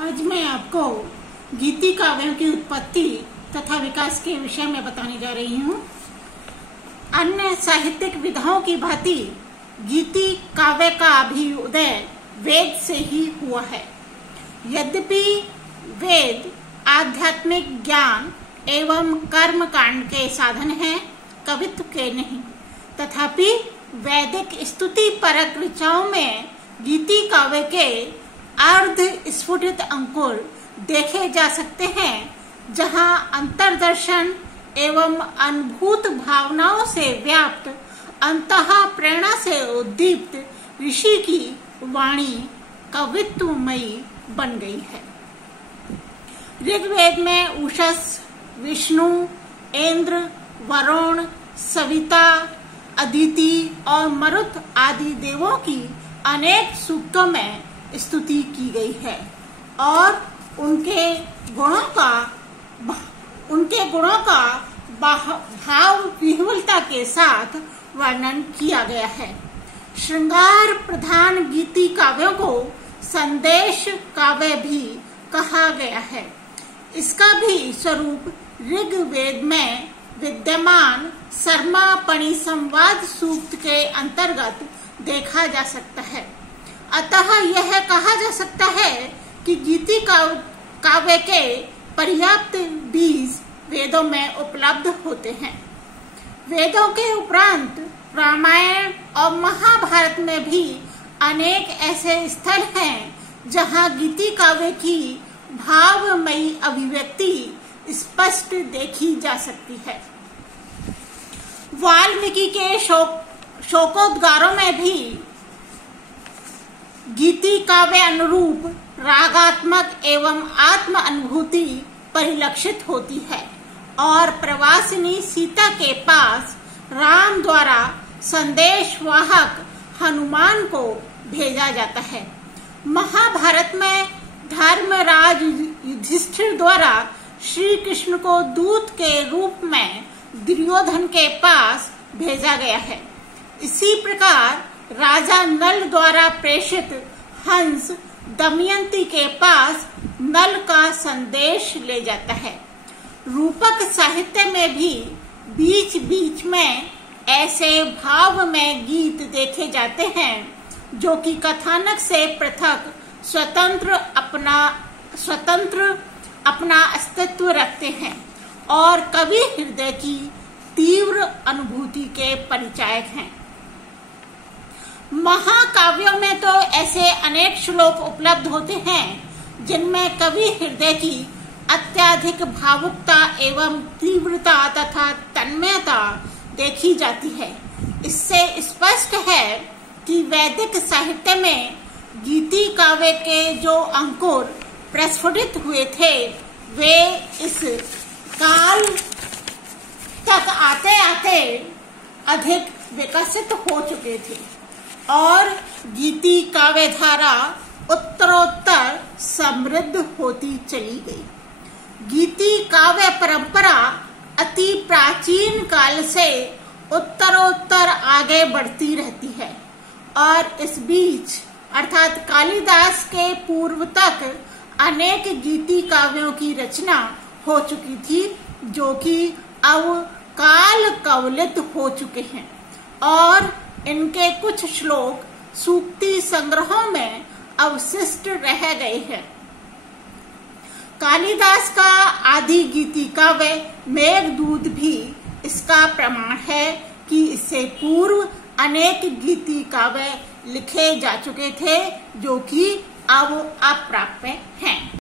आज मैं आपको गीति काव्यों की उत्पत्ति तथा विकास के विषय में बताने जा रही हूँ। अन्य साहित्यिक विधाओं की भांति गीति काव्य का अभ्युदय वेद से ही हुआ है। यद्यपि वेद आध्यात्मिक ज्ञान एवं कर्म कांड के साधन हैं, कवित्व के नहीं, तथापि वैदिक स्तुति परक ऋचाओं में गीति काव्य के अर्ध स्फुटित अंकुर देखे जा सकते हैं, जहां अंतर्दर्शन एवं अनुभूत भावनाओं से व्याप्त अंतः प्रेरणा से उद्दीप्त ऋषि की वाणी कवित्वमयी बन गई है। ऋग्वेद में उषस, विष्णु, इंद्र, वरुण, सविता, अदिति और मरुत आदि देवों की अनेक सूक्तों में स्तुति की गई है और उनके गुणों का भाव विह्वलता के साथ वर्णन किया गया है। श्रृंगार प्रधान गीति काव्यों को संदेश काव्य भी कहा गया है। इसका भी स्वरूप ऋग्वेद में विद्यमान सर्मा पणि संवाद सूक्त के अंतर्गत देखा जा सकता है। अतः यह कहा जा सकता है कि गीति काव्य के पर्याप्त बीज वेदों में उपलब्ध होते हैं। वेदों के उपरांत रामायण और महाभारत में भी अनेक ऐसे स्थल हैं जहां गीति काव्य की भावमयी अभिव्यक्ति स्पष्ट देखी जा सकती है। वाल्मीकि के शोकोद्गारों में भी गीति काव्य अनुरूप रागात्मक एवं आत्म अनुभूति परिलक्षित होती है और प्रवासिनी सीता के पास राम द्वारा संदेशवाहक हनुमान को भेजा जाता है। महाभारत में धर्मराज युधिष्ठिर द्वारा श्री कृष्ण को दूत के रूप में दुर्योधन के पास भेजा गया है। इसी प्रकार राजा नल द्वारा प्रेषित हंस दमयंती के पास नल का संदेश ले जाता है। रूपक साहित्य में भी बीच बीच में ऐसे भाव में गीत देखे जाते हैं जो कि कथानक से पृथक स्वतंत्र अपना अस्तित्व रखते हैं और कवि हृदय की तीव्र अनुभूति के परिचायक हैं। महाकाव्यों में तो ऐसे अनेक श्लोक उपलब्ध होते हैं जिनमें कवि हृदय की अत्यधिक भावुकता एवं तीव्रता तथा तन्मयता देखी जाती है। इससे स्पष्ट है कि वैदिक साहित्य में गीति काव्य के जो अंकुर प्रस्फुटित हुए थे वे इस काल तक आते आते अधिक विकसित हो चुके थे और गीति काव्य धारा उत्तरोत्तर समृद्ध होती चली गई। गीति काव्य परंपरा अति प्राचीन काल से उत्तरोत्तर आगे बढ़ती रहती है और इस बीच अर्थात कालिदास के पूर्व तक अनेक गीति काव्यों की रचना हो चुकी थी जो कि अब काल कवलित हो चुके हैं और इनके कुछ श्लोक सूक्ति संग्रहों में अवशिष्ट रह गए हैं। कालिदास का आदि गीति काव्य मेघदूत भी इसका प्रमाण है कि इससे पूर्व अनेक गीति काव्य लिखे जा चुके थे जो कि अब अप्राप्य हैं।